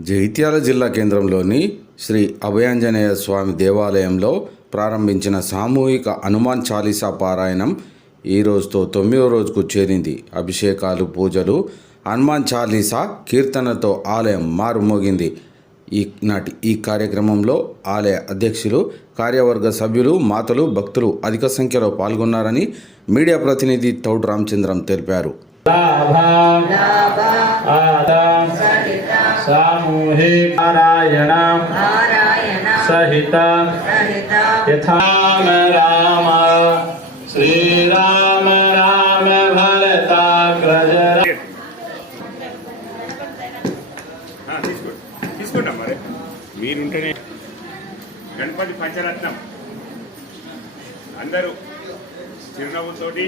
జగిత్యాల జిల్లా కేంద్రంలోని శ్రీ అభయాంజనేయ స్వామి దేవాలయంలో ప్రారంభించిన సామూహిక హనుమాన్ చాలీసా పారాయణం ఈ రోజుతో తొమ్మిదో రోజుకు చేరింది. అభిషేకాలు పూజలు హనుమాన్ చాలీసా కీర్తనతో ఆలయం మారుమోగింది. ఈనాటి ఈ కార్యక్రమంలో ఆలయ అధ్యక్షులు కార్యవర్గ సభ్యులు మాతలు భక్తులు అధిక సంఖ్యలో పాల్గొన్నారని మీడియా ప్రతినిధి తౌడు రామచంద్రం తెలిపారు. लाभा आदा सामूहिक नारायण నారాయణ सहित సహిత यथा राम राम श्रीराम राम भरताग्रज ఆ, తీసుకోండి తీసుకుంటాం మరి మీరుంటేనే గణపతి పంచరత్నం అందరూ చిరునవ్వుతోటి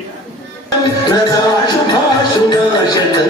నదాశుభాషునాశనం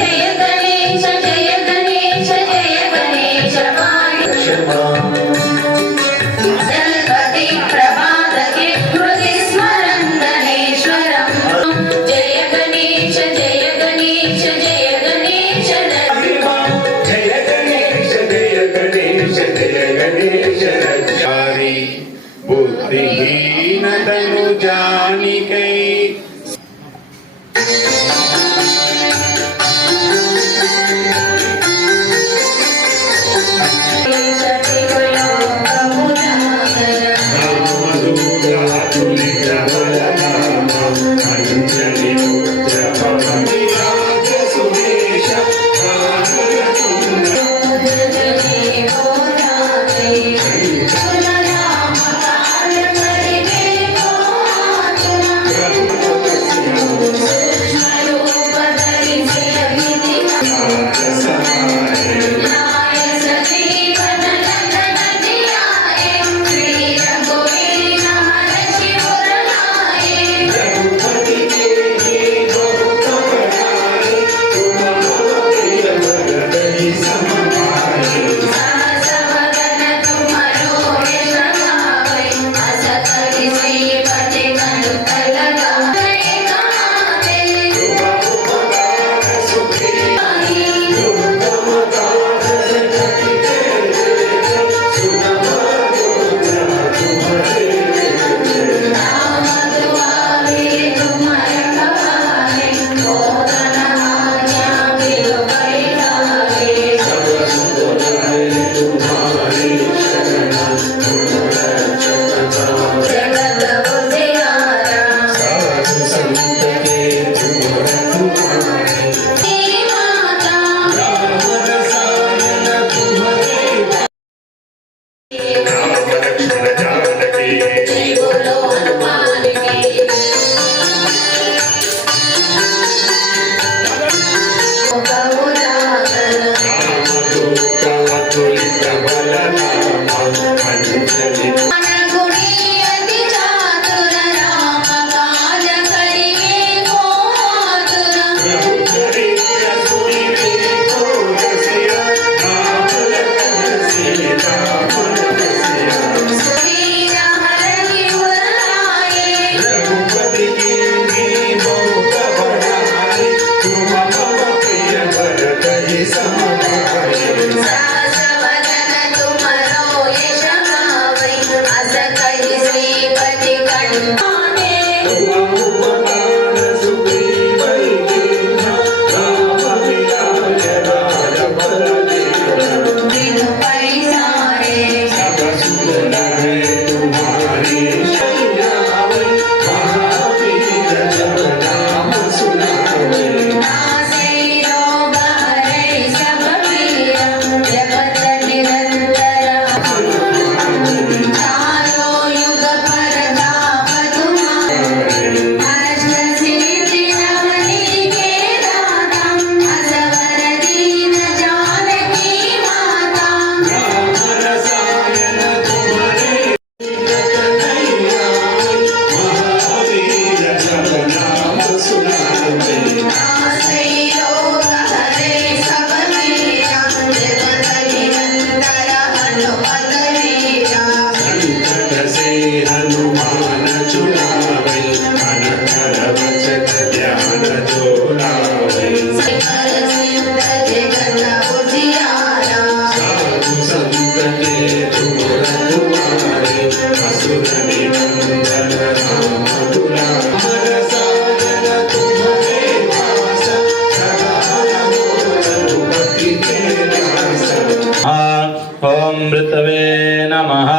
मृतवे नमः।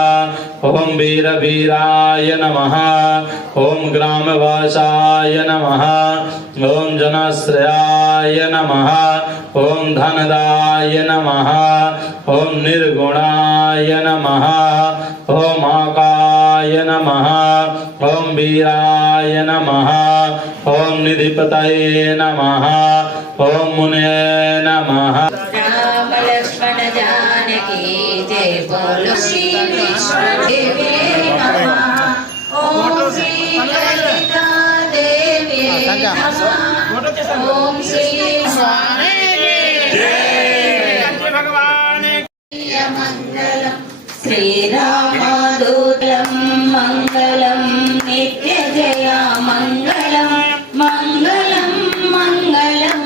ॐ वीरवीराय नमः। ॐ ग्रामवासाय नमः। ॐ जनाश्रयाय नमः। ॐ धनदाय नमः। ॐ निर्गुणाय नमः। ॐ आकाय नमः। ॐ वीराय नमः। ॐ निधिपतये नमः। ॐ मुने नमः। ఓం శ్రీ స్వామి మంగళం శ్రీరామదూతం మంగళం నిత్య జయ మంగళం మంగళం మంగళం